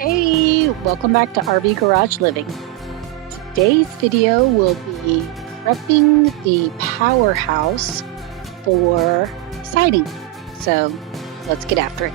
Hey, welcome back to RV Garage Living. Today's video will be prepping the powerhouse for siding. So let's get after it.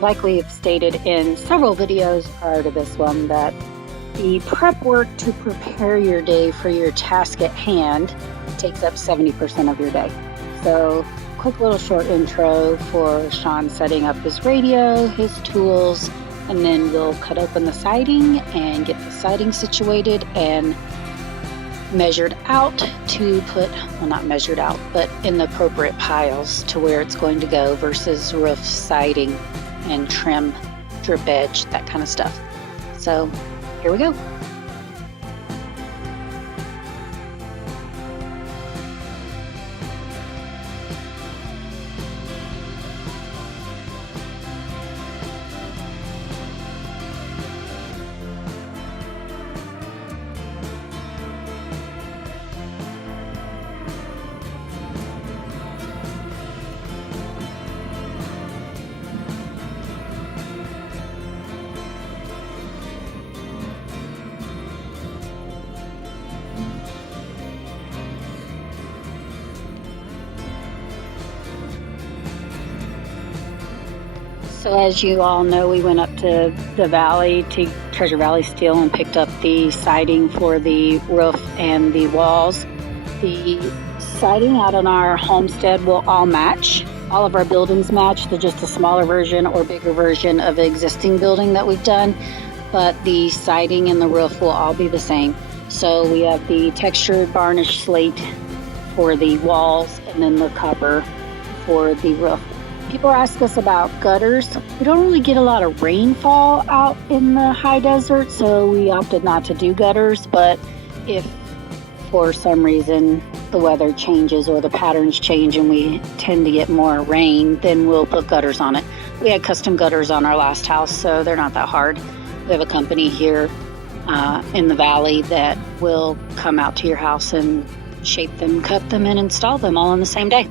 Like we have stated in several videos prior to this one, that the prep work to prepare your day for your task at hand takes up 70% of your day. So quick little short intro for Sean setting up his radio, his tools, and then we'll cut open the siding and get the siding situated and measured out to put, well, not measured out, but in the appropriate piles to where it's going to go versus roof siding and trim, drip edge, that kind of stuff. So here we go. So as you all know, we went up to the valley, to Treasure Valley Steel, and picked up the siding for the roof and the walls. The siding out on our homestead will all match. All of our buildings match. They're just a smaller version or bigger version of the existing building that we've done, but the siding and the roof will all be the same. So we have the textured varnish slate for the walls and then the copper for the roof. People ask us about gutters. We don't really get a lot of rainfall out in the high desert, so we opted not to do gutters. But if for some reason the weather changes or the patterns change and we tend to get more rain, then we'll put gutters on it. We had custom gutters on our last house, so they're not that hard. We have a company here in the valley that will come out to your house and shape them, cut them, and install them all on the same day.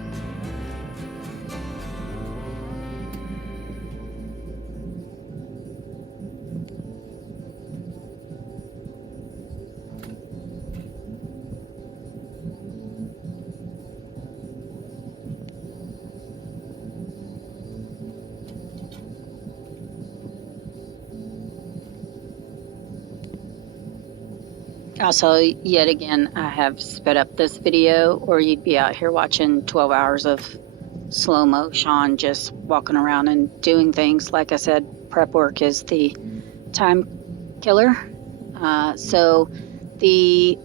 Also, yet again, I have sped up this video, or you'd be out here watching 12 hours of slow-mo Sean just walking around and doing things. Like I said, prep work is the time killer. So the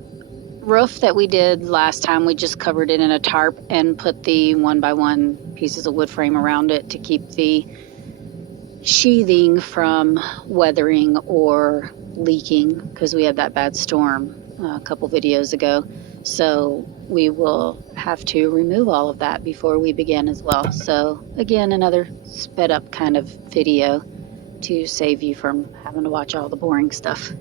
roof that we did last time, we just covered it in a tarp and put the 1x1 pieces of wood frame around it to keep the sheathing from weathering or leaking, because we had that bad storm a couple videos ago. So we will have to remove all of that before we begin as well. So again, another sped up kind of video to save you from having to watch all the boring stuff.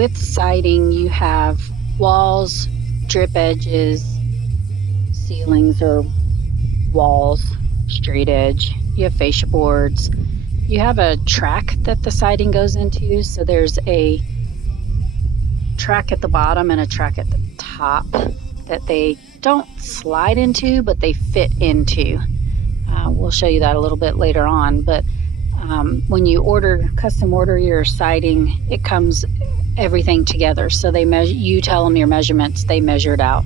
with siding, you have walls, drip edges, ceilings or walls, straight edge. You have fascia boards. You have a track that the siding goes into. So there's a track at the bottom and a track at the top that they don't slide into, but they fit into. We'll show you that a little bit later on. But when you custom order your siding, it comes everything together. So you tell them your measurements, they measure it out,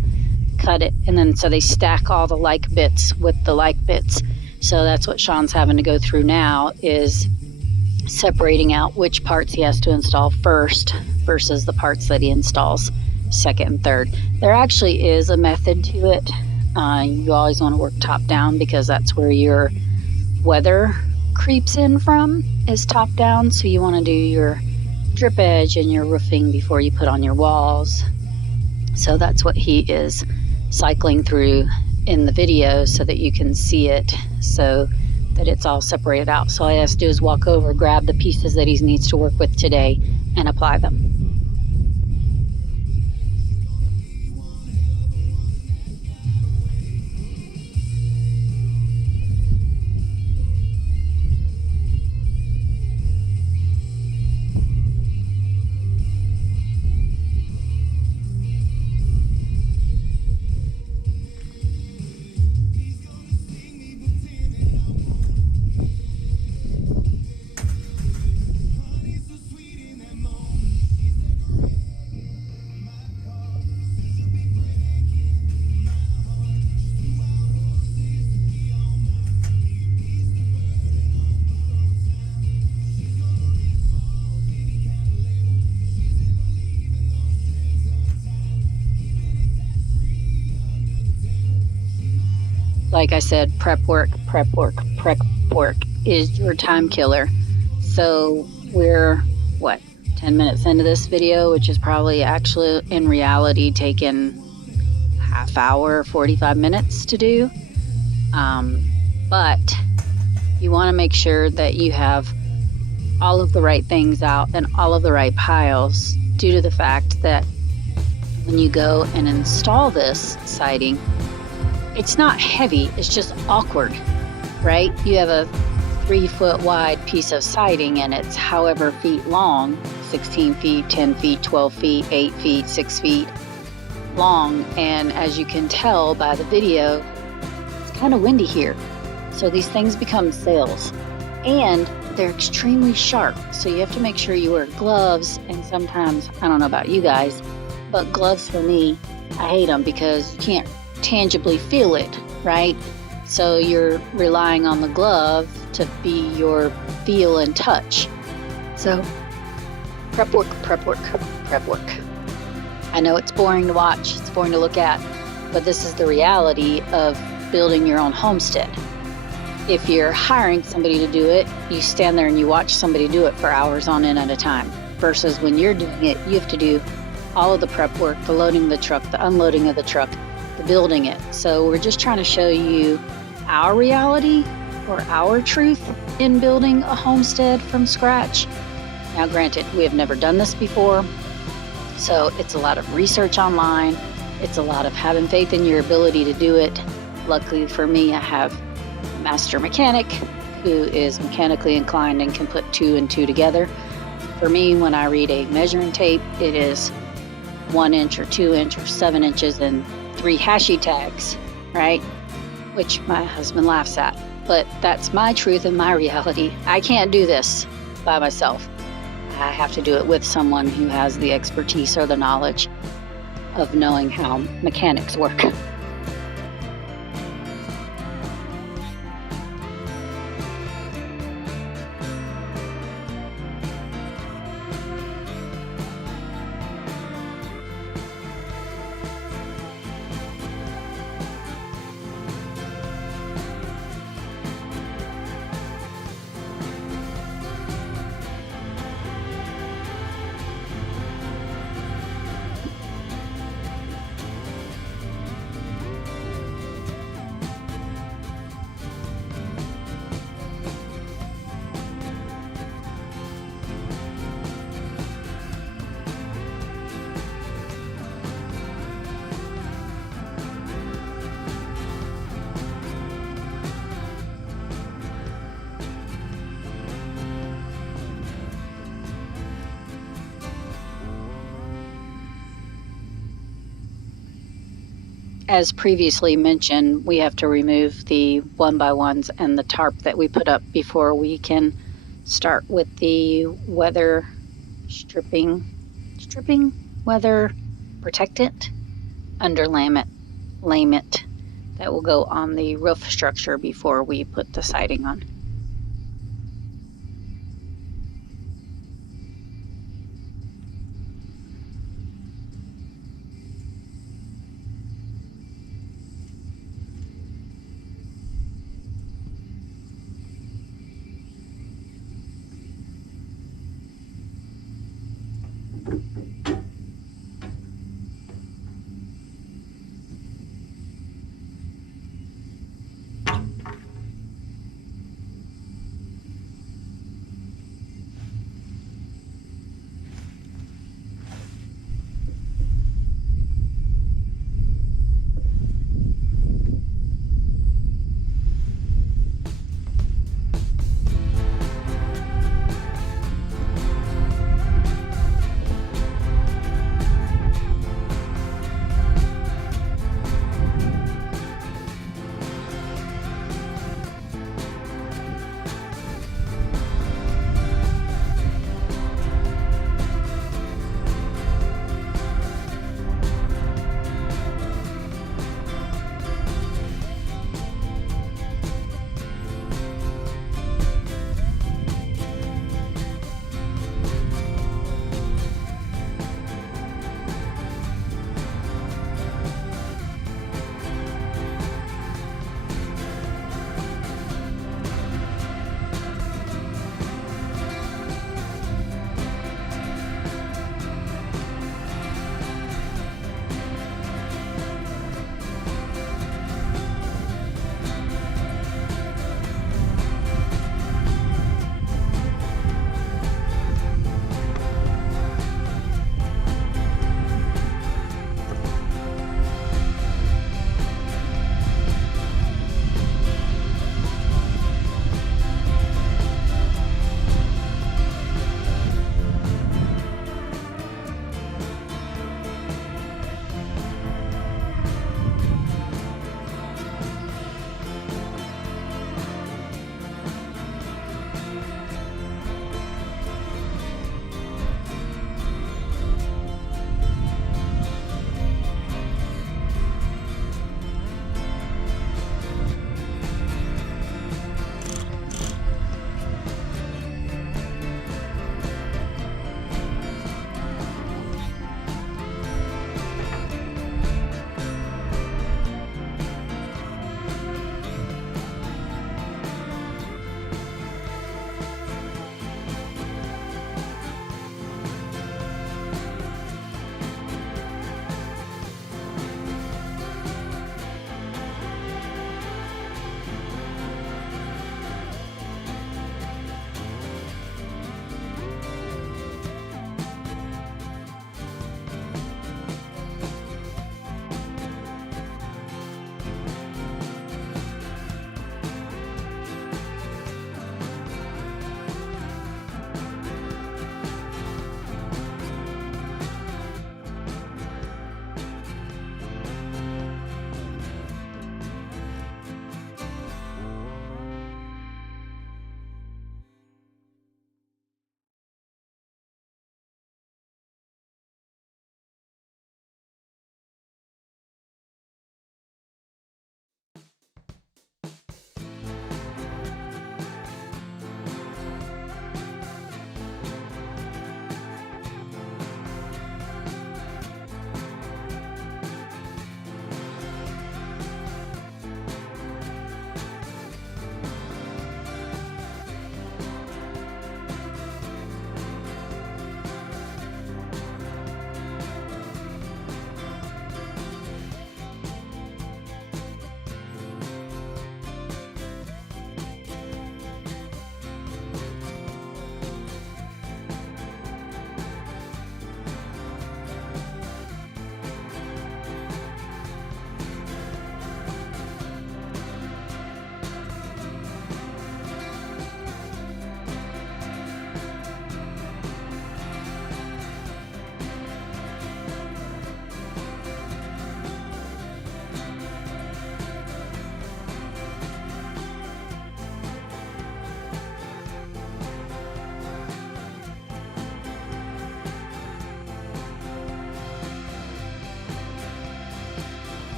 cut it, and then so they stack all the like bits with the like bits. So that's what Sean's having to go through now, is separating out which parts he has to install first versus the parts that he installs second and third. There actually is a method to it. You always want to work top down because that's where your weather creeps in from, is top down. So you want to do your drip edge and your roofing before you put on your walls. So that's what he is cycling through in the video so that you can see it, so that it's all separated out. So all he has to do is walk over, grab the pieces that he needs to work with today, and apply them. Like I said, prep work is your time killer. So we're, 10 minutes into this video, which is probably actually in reality taken half hour, 45 minutes to do. But you want to make sure that you have all of the right things out and all of the right piles, due to the fact that when you go and install this siding, it's not heavy, it's just awkward, right? You have a 3-foot wide piece of siding and it's however feet long, 16 feet, 10 feet, 12 feet, 8 feet, 6 feet long. And as you can tell by the video, it's kind of windy here. So these things become sails, and they're extremely sharp. So you have to make sure you wear gloves, and sometimes, I don't know about you guys, but gloves for me, I hate them because you can't tangibly feel it, right? So you're relying on the glove to be your feel and touch. So prep work. I know it's boring to watch, it's boring to look at, but this is the reality of building your own homestead. If you're hiring somebody to do it, you stand there and you watch somebody do it for hours on end at a time, versus when you're doing it, you have to do all of the prep work, the loading of the truck, the unloading of the truck, the building it. So we're just trying to show you our reality, or our truth in building a homestead from scratch. Now granted, we have never done this before, so it's a lot of research online. It's a lot of having faith in your ability to do it. Luckily for me, I have a master mechanic who is mechanically inclined and can put 2 and 2 together. For me, when I read a measuring tape, it is 1 inch or 2 inch or 7 inches and 3 hashy tags, right? Which my husband laughs at, but that's my truth and my reality. I can't do this by myself. I have to do it with someone who has the expertise or the knowledge of knowing how mechanics work. as previously mentioned, we have to remove the 1x1s and the tarp that we put up before we can start with the weather stripping, weather protectant, underlayment that will go on the roof structure before we put the siding on.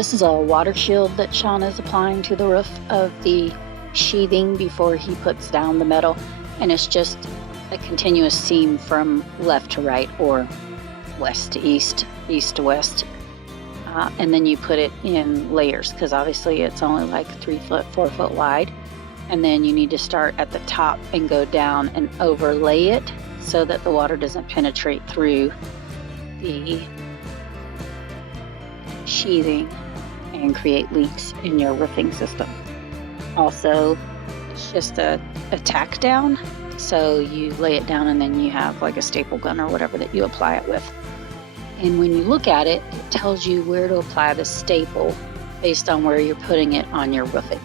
This is a water shield that Sean is applying to the roof of the sheathing before he puts down the metal, and it's just a continuous seam from left to right or west to east, east to west. And then you put it in layers because obviously it's only like 3 foot, 4 foot wide. And then you need to start at the top and go down and overlay it so that the water doesn't penetrate through the sheathing and create leaks in your roofing system. Also, it's just a tack down. So you lay it down and then you have like a staple gun or whatever that you apply it with. And when you look at it, it tells you where to apply the staple based on where you're putting it on your roofing.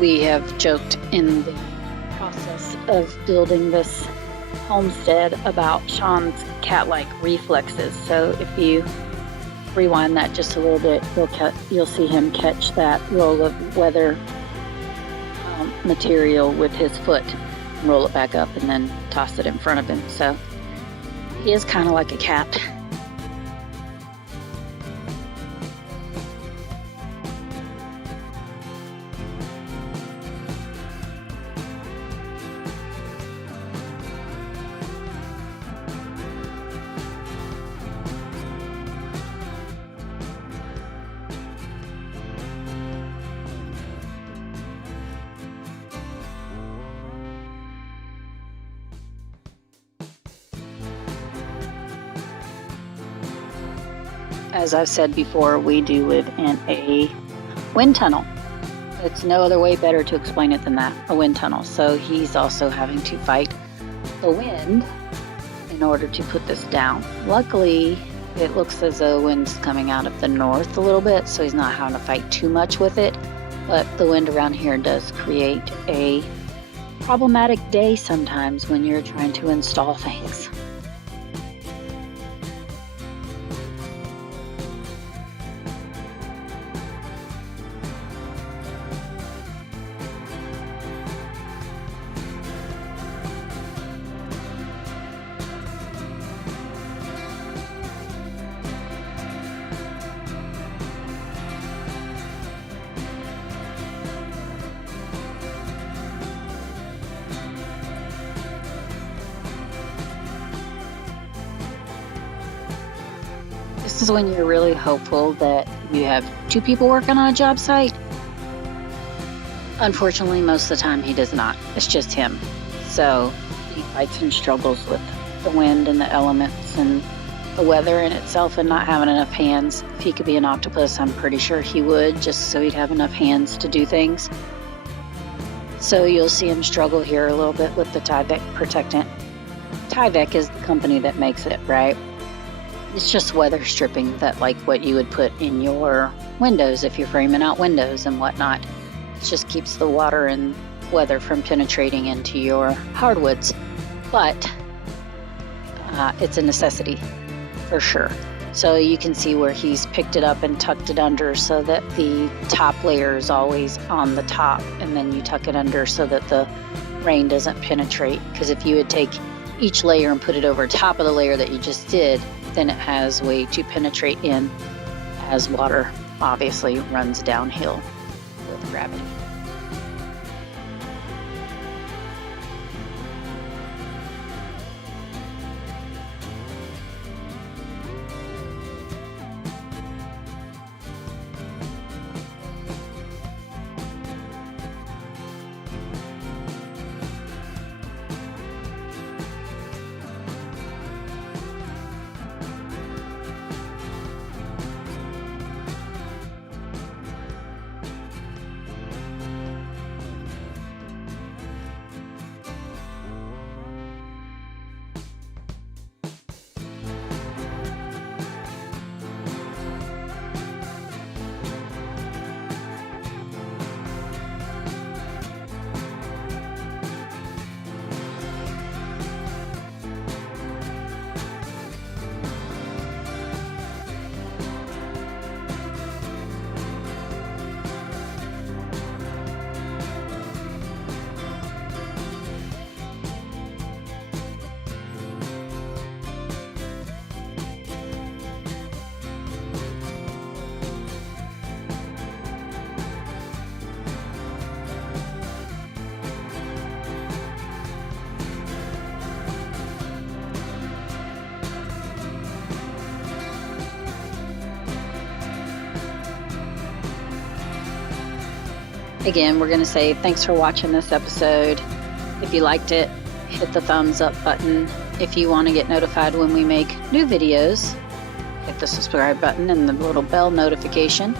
We have joked in the process of building this homestead about Sean's cat-like reflexes. So if you rewind that just a little bit, you'll see him catch that roll of weather material with his foot, roll it back up, and then toss it in front of him. So he is kind of like a cat. As I've said before, we do live in a wind tunnel. It's no other way better to explain it than that, a wind tunnel. So he's also having to fight the wind in order to put this down. Luckily, it looks as though wind's coming out of the north a little bit, so he's not having to fight too much with it. But the wind around here does create a problematic day sometimes when you're trying to install things. This is when you're really hopeful that you have 2 people working on a job site. Unfortunately, most of the time he does not. It's just him. So he fights and struggles with the wind and the elements and the weather in itself and not having enough hands. If he could be an octopus, I'm pretty sure he would, just so he'd have enough hands to do things. So you'll see him struggle here a little bit with the Tyvek protectant. Tyvek is the company that makes it, right? It's just weather stripping, that like what you would put in your windows if you're framing out windows and whatnot. It just keeps the water and weather from penetrating into your hardwoods. But it's a necessity for sure. So you can see where he's picked it up and tucked it under so that the top layer is always on the top, and then you tuck it under so that the rain doesn't penetrate. Because if you would take each layer and put it over top of the layer that you just did, then it has way to penetrate in as water obviously runs downhill with gravity. Again, we're going to say thanks for watching this episode. If you liked it, hit the thumbs up button. If you want to get notified when we make new videos, hit the subscribe button and the little bell notification.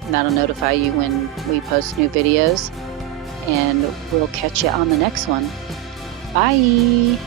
And that'll notify you when we post new videos. And we'll catch you on the next one. Bye!